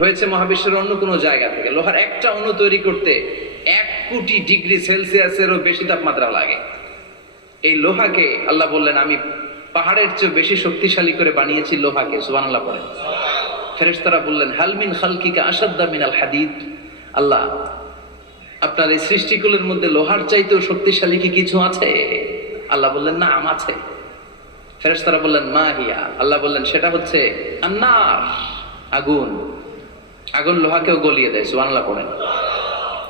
হয়েছে মহাবিশ্বের অন্য কোনো জায়গা থেকে। লোহার একটা অণু তৈরি করতে 1 কোটি ডিগ্রি সেলসিয়াসেরও বেশি তাপমাত্রা লাগে। এই লোহাকে আল্লাহ বললেন, আমি পাহাড়ের চেয়ে বেশি শক্তিশালী করে বানিয়েছি লোহাকে। সুবহানাল্লাহ পড়েন। ফেরেশতারা বললেন, হাল মিন খালকিকা আশাদ্দা মিনাল হাদিদ। আল্লাহ, আপনার এই সৃষ্টিকুলের মধ্যে লোহার চাইতেও শক্তিশালী কি কিছু আছে? আল্লাহ বললেন, নাম আছে। ফেরেশতারা বললেন, মা হিয়া? আল্লাহ বললেন, সেটা হচ্ছে আন্নার, আগুন। আগুন লোহাকেও গলিয়ে দেয়। সুবহানাল্লাহ পড়েন।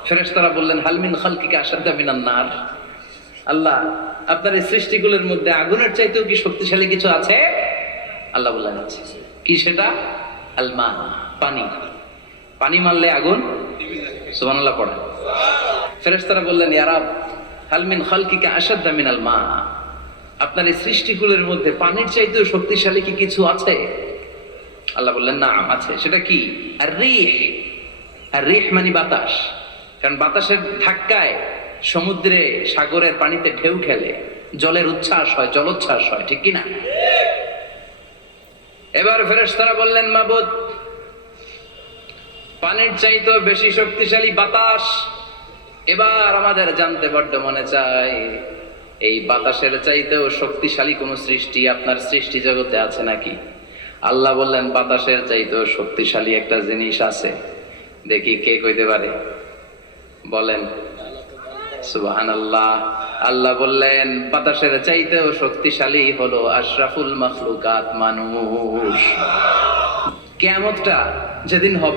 ফেরেশতারা বললেন, হাল মিন খালকিকা আশাদ্দা মিনান নার। আল্লাহ, আপনার এই সৃষ্টিগুলোর মধ্যে আগুনের চাইতেও কি শক্তিশালী কিছু আছে? আল্লাহ বললেন, আছে। কি সেটা? আল মা, পানি। পানি মারলে আগুন। সুবহানাল্লাহ পড়েন। ফেরেশতারা বললেন, ইয়া রাব, হাল মিন খালকিকা আশাদ্দা মিনাল মা। আপনার এই সৃষ্টিগুলোর মধ্যে পানির চাইতেও শক্তিশালী কি কিছু আছে? আল্লাহ বললেন, না, আছে। সেটা কি? আর রিহ। আর রিহ মানে বাতাস। কারণ বাতাসের ধাক্কায় সমুদ্রে, সাগরের পানিতে ঢেউ খেলে, জলের উচ্ছ্বাস হয়, জলোচ্ছ্বাস হয়, ঠিক কিনা? এবার ফেরেশতারা বললেন, মাবুদ, পানির চাইতেও বেশি শক্তিশালী বাতাস। এবার আমাদের জানতে বড্ড মনে চায়, এই বাতাসের চাইতেও শক্তিশালী কোন সৃষ্টি আপনার সৃষ্টি জগতে আছে নাকি? আল্লাহ বললেন, বাতাসের চাইতেও শক্তিশালী একটা জিনিস আছে। দেখি কে কইতে পারে, বলেন। সুবহানাল্লাহ। আল্লাহ বললেন, বাতাসের চাইতেও শক্তিশালী হলো আশরাফুল মাখলুকাত, মানুষ। কিয়ামতটা যেদিন হবে,